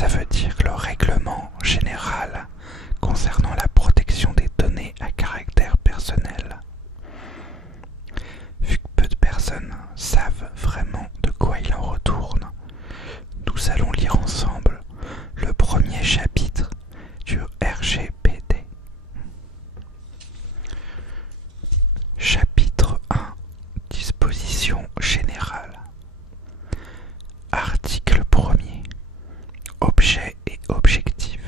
ça veut dire le règlement général concernant la protection des données à caractère personnel. Vu que peu de personnes savent vraiment de quoi il en retourne, nous allons lire ensemble le premier chapitre du RGPD. Chapitre 1. Disposition générale. Article 1er. Objet et objectif.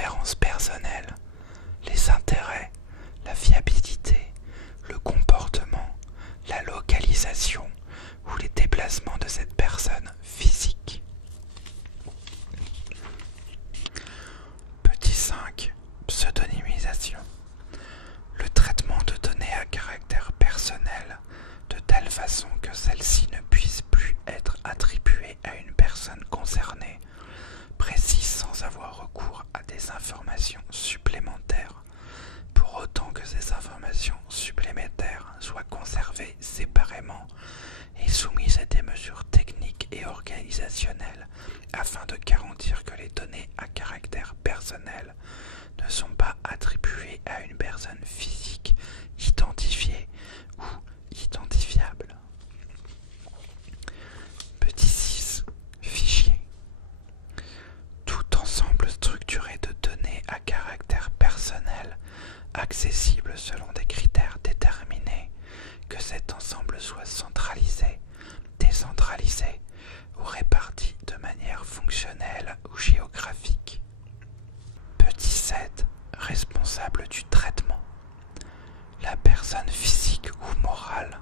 préférences personnelles, les intérêts, la fiabilité, le comportement, la localisation ou les déplacements de cette personne physique. Petit 5. Pseudonymisation. Le traitement de données à caractère personnel de telle façon que celle-ci ne puisse plus être attribuée à une personne concernée, précise sans avoir recours à des informations supplémentaires, pour autant que ces informations supplémentaires soient conservées séparément et soumises à des mesures techniques et organisationnelles afin de garantir que les données à caractère personnel ne sont pas attribuées à une personne physique identifiée ou identifiable. Petit 6. Fichier. Tout ensemble structuré de données à caractère personnel, accessible selon des critères déterminés, que cet ensemble soit centralisé, décentralisé ou réparti de manière fonctionnelle ou géographique. Petit 7. Responsable du traitement. La personne physique ou morale,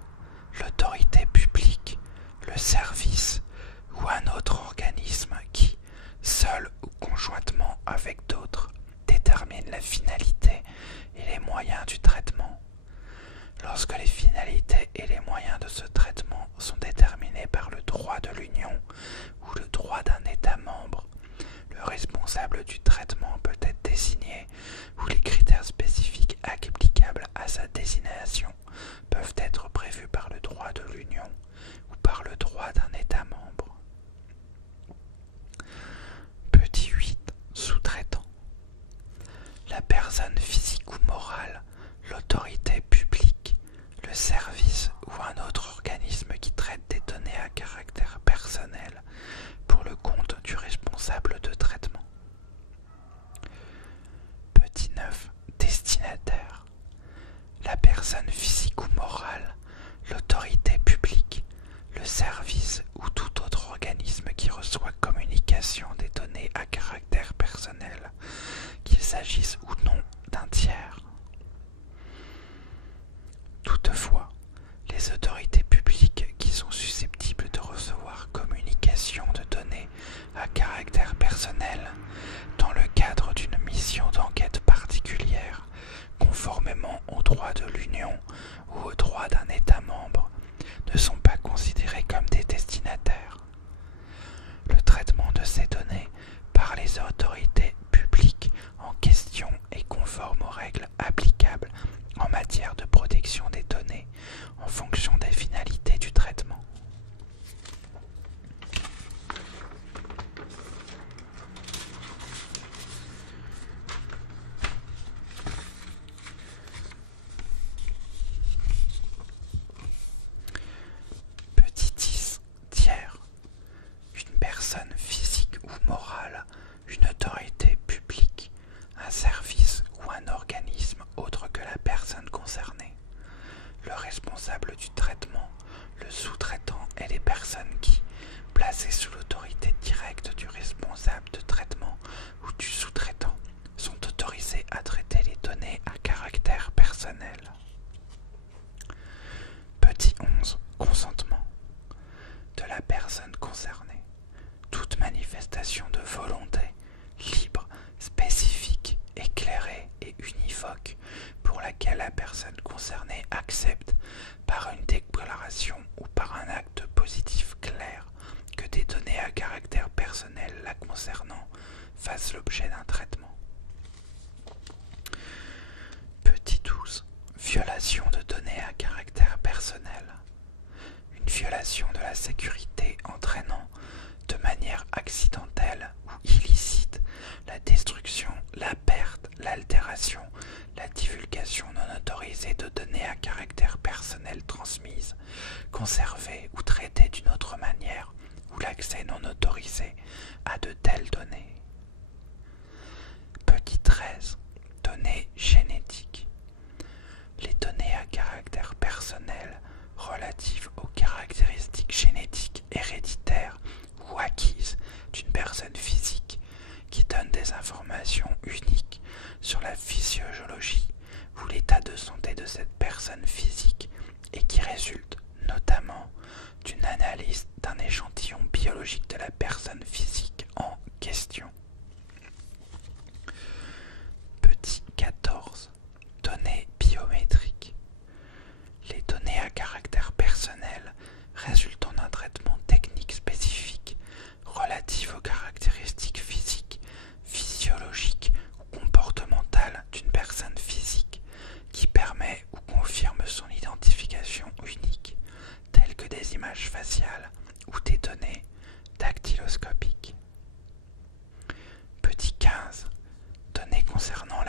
l'autorité publique, le service ou un autre organisme qui, seul ou conjointement avec d'autres, détermine la finalité et les moyens du traitement. Lorsque les finalités et les moyens de ce traitement sont déterminés par le droit de l'Union ou le droit d'un État membre, le responsable du traitement peut être désigné ou les critères spécifiques applicables à sa désignation peuvent être prévus par le droit de l'Union ou par le droit d'un État membre. Petit 8. Sous-traitant. La personne physique ou morale, l'autorité publique, le service ou un autre organisme qui traite des données à caractère personnel pour le compte du responsable de traitement. Petit 9. Destinataire. La personne physique ou morale, l'autorité publique, le service ou tout autre organisme qui reçoit communication des données à caractère personnel, qu'il s'agisse ou non d'un tiers. Toutefois, les autorités publiques qui sont susceptibles de recevoir communication de données à caractère personnel dans le cadre d'une mission d'enquête particulière, conformément au droit de l'Union ou au droit d'un État membre, ne sont pas considérés comme des destinataires. Le traitement de ces données par les autorités publiques en question est conforme aux règles applicables en matière de protection des données en fonction des finalités du traitement. Petit 10. Tiers. Une personne physique ou morale, une autorité publique, un service ou un organisme autre que la personne concernée. Le responsable du traitement, le sous-traitant et les personnes qui, placées sous l'autorité directe du responsable de traitement ou du sous-traitant, sont autorisés à traiter les données à caractère personnel. Petit 11. Consentement de la personne concernée. Toute manifestation de volonté, libre, spécifique, éclairée et univoque, pour laquelle la personne concernée accepte, par une déclaration ou par un acte positif clair, que des données à caractère personnel la concernant fassent l'objet d'un traitement. Petit 12. Violation de données à caractère personnel. Une violation de la sécurité entraînant, de manière accidentelle ou illicite, la destruction, la perte, l'altération, la divulgation non autorisée de données à caractère personnel transmises, conservées ou traitées d'une autre manière, ou l'accès non autorisé à de telles données. Petit 13. Données génétiques. Les données à caractère personnel relatives aux caractéristiques génétiques héréditaires ou acquises d'une personne physique qui donnent des informations uniques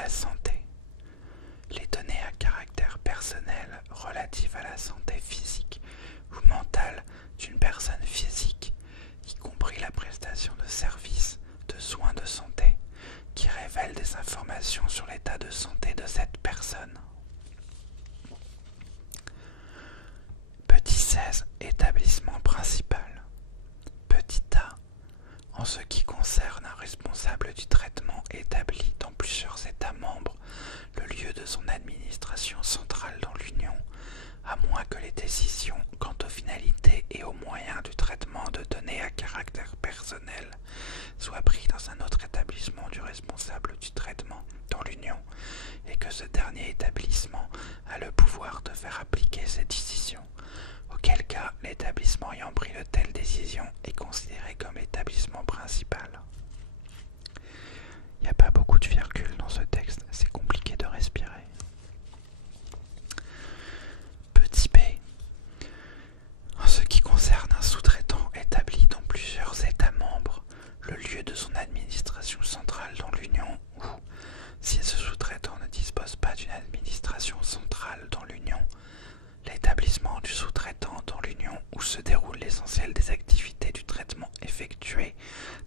santé. Les données à caractère personnel relatives à la santé physique ou mentale d'une personne physique, y compris la prestation de services, de soins de santé, qui révèlent des informations sur l'état de santé de cette personne. Petit 16. Établissement principal. Petit a. En ce qui concerne un responsable du traitement établi dans plusieurs États membres, le lieu de son administration centrale dans l'Union, à moins que les décisions quant aux finalités et aux moyens du traitement de données à caractère personnel soient prises dans un autre établissement du responsable du traitement dans l'Union et que ce dernier établissement a le pouvoir de faire appliquer ces décisions, auquel cas l'établissement ayant pris de telles décisions est considéré comme l'établissement principal. Il n'y a pas beaucoup de virgules dans ce texte, c'est compliqué de respirer. Petit b. En ce qui concerne un sous-traitant établi dans plusieurs États membres, le lieu de son administration centrale dans l'Union ou, si ce sous-traitant ne dispose pas d'une administration centrale dans l'Union, l'établissement du sous-traitant dans l'Union où se déroule l'essentiel des activités du traitement effectuées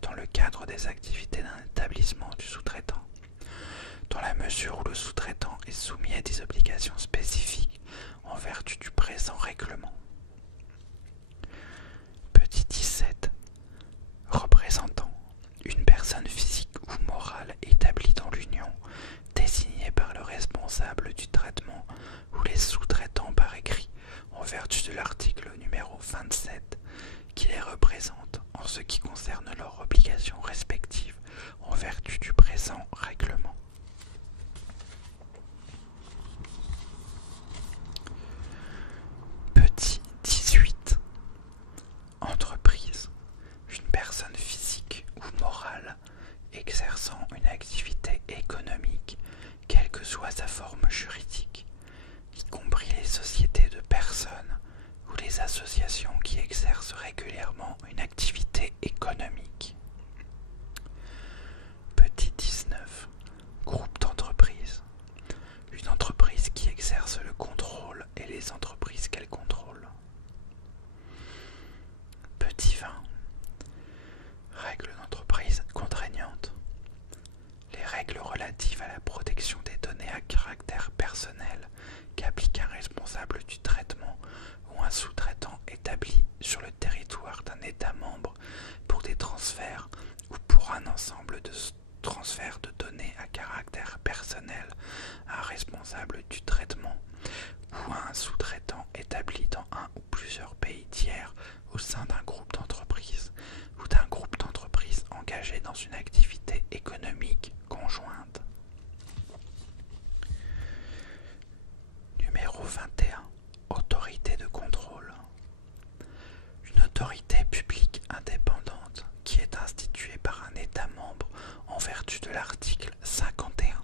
dans le cadre des activités d'un établissement du sous-traitant, dans la mesure où le sous-traitant est soumis à des obligations spécifiques en vertu du présent règlement. Petit 17. Représentant. Une personne physique ou morale établie dans l'Union, désignée par le responsable du traitement ou les sous-traitants par écrit en vertu de l'article numéro 27, qui les représente en ce qui concerne leurs obligations respectives en vertu du présent règlement. Petit 18. Entreprise. Une personne physique ou morale exerçant une activité économique, quelle que soit sa forme juridique, y compris les sociétés de personnes ou les associations qui exercent régulièrement une activité économique. Petit 19. Groupe d'entreprises. Une entreprise qui exerce le contrôle et les entreprises qu'elle contrôle. Petit 20. Règles d'entreprise contraignantes. Les règles relatives à la protection des données à caractère personnel qu'applique un responsable du traitement ou un sous-traitant établi sur le territoire d'un État membre pour des transferts ou pour un ensemble de transferts de données à caractère personnel à un responsable du traitement ou à un sous-traitant établi dans un ou plusieurs pays tiers au sein d'un groupe d'entreprises ou d'un groupe d'entreprises engagé dans une activité économique conjointe. Numéro 21. Autorité de contrôle. Une autorité publique indépendante qui est instituée par un État membre en vertu de l'article 51.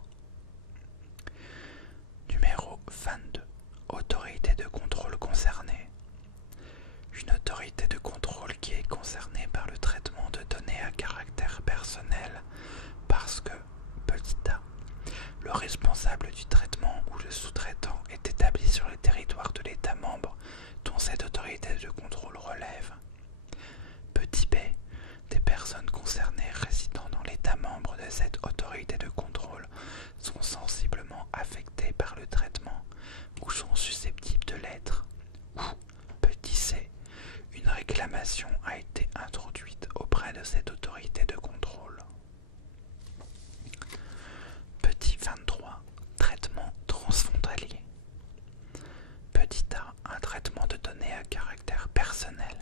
Numéro 22. Autorité de contrôle concernée. Une autorité de contrôle qui est concernée par le traitement de données à caractère personnel parce que, petit a, le responsable du traitement ou le sous-traitant est établi sur le territoire de l'État membre dont cette autorité de contrôle relève. Petit b. Des personnes concernées résidant dans l'État membre de cette autorité de contrôle sont sensiblement affectées par le traitement ou sont susceptibles de l'être. Ou, petit c. Une réclamation a été introduite auprès de cette autorité de contrôle. Petit 23. Traitement transfrontalier. Petit a. Un traitement de données à caractère personnel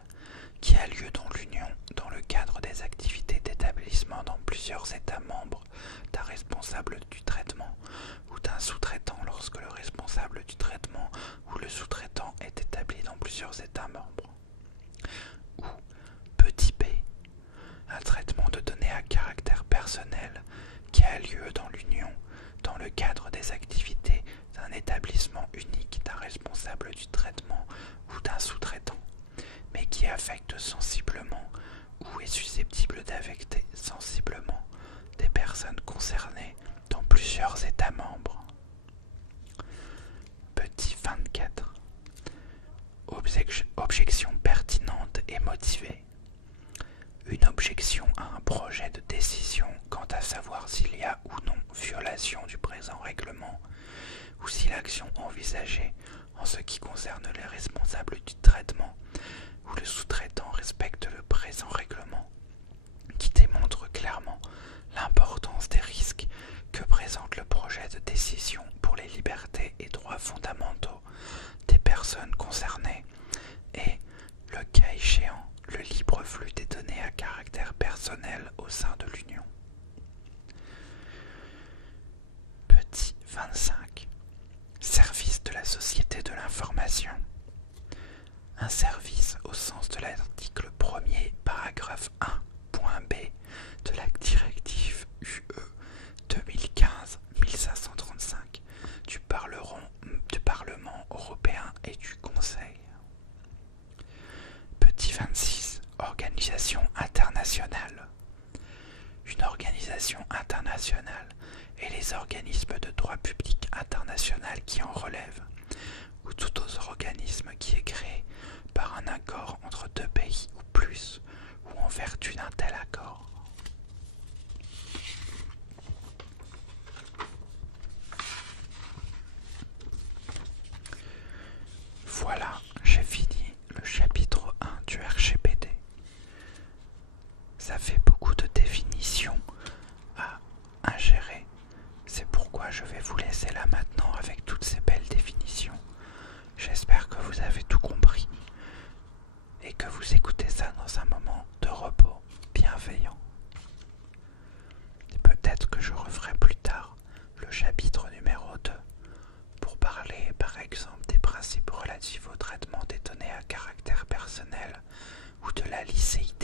qui a lieu dans l'Union dans le cadre des activités d'établissement dans plusieurs États membres d'un responsable du traitement ou d'un sous-traitant lorsque le responsable du traitement ou le sous-traitant est établi dans plusieurs États membres. Ou, petit b. Un traitement de données à caractère personnel qui a lieu dans l'Union dans le cadre des activités d'un établissement unique d'un responsable du traitement ou d'un sous-traitant, mais qui affecte sensiblement ou est susceptible d'affecter sensiblement des personnes concernées dans plusieurs États membres. Petit 24. Objection pertinente et motivée. Une objection à un projet de décision quant à savoir s'il y a ou non violation du présent règlement ou si l'action envisagée en ce qui concerne les responsables du traitement ou le sous-traitant respecte le présent règlement, qui démontre clairement l'importance des risques que présente le projet de décision pour les libertés et droits fondamentaux des personnes concernées et, le cas échéant, le libre flux des données à caractère personnel au sein de l'Union. Petit 25. Service de la société de l'information. Un service au sens de l'article 1er, paragraphe 1.b de la directive UE 2015-1535 du Parlement européen et du Conseil. Petit 26. Organisation internationale. Une organisation internationale et les organismes de droit public international qui en relèvent, ou tout autre organisme qui est créé par un accord entre deux pays ou plus, ou en vertu d'un tel accord. Voilà, j'ai fini le chapitre 1 du RGPD. Ça fait beaucoup de définitions à ingérer. C'est pourquoi je vais vous laisser là maintenant avec toutes ces belles définitions. J'espère que vous avez tout compris et que vous écoutez ça dans un moment de repos bienveillant. Et peut-être que je referai plus tard le chapitre numéro 2 pour parler par exemple des principes relatifs au traitement des données à caractère personnel ou de la licéité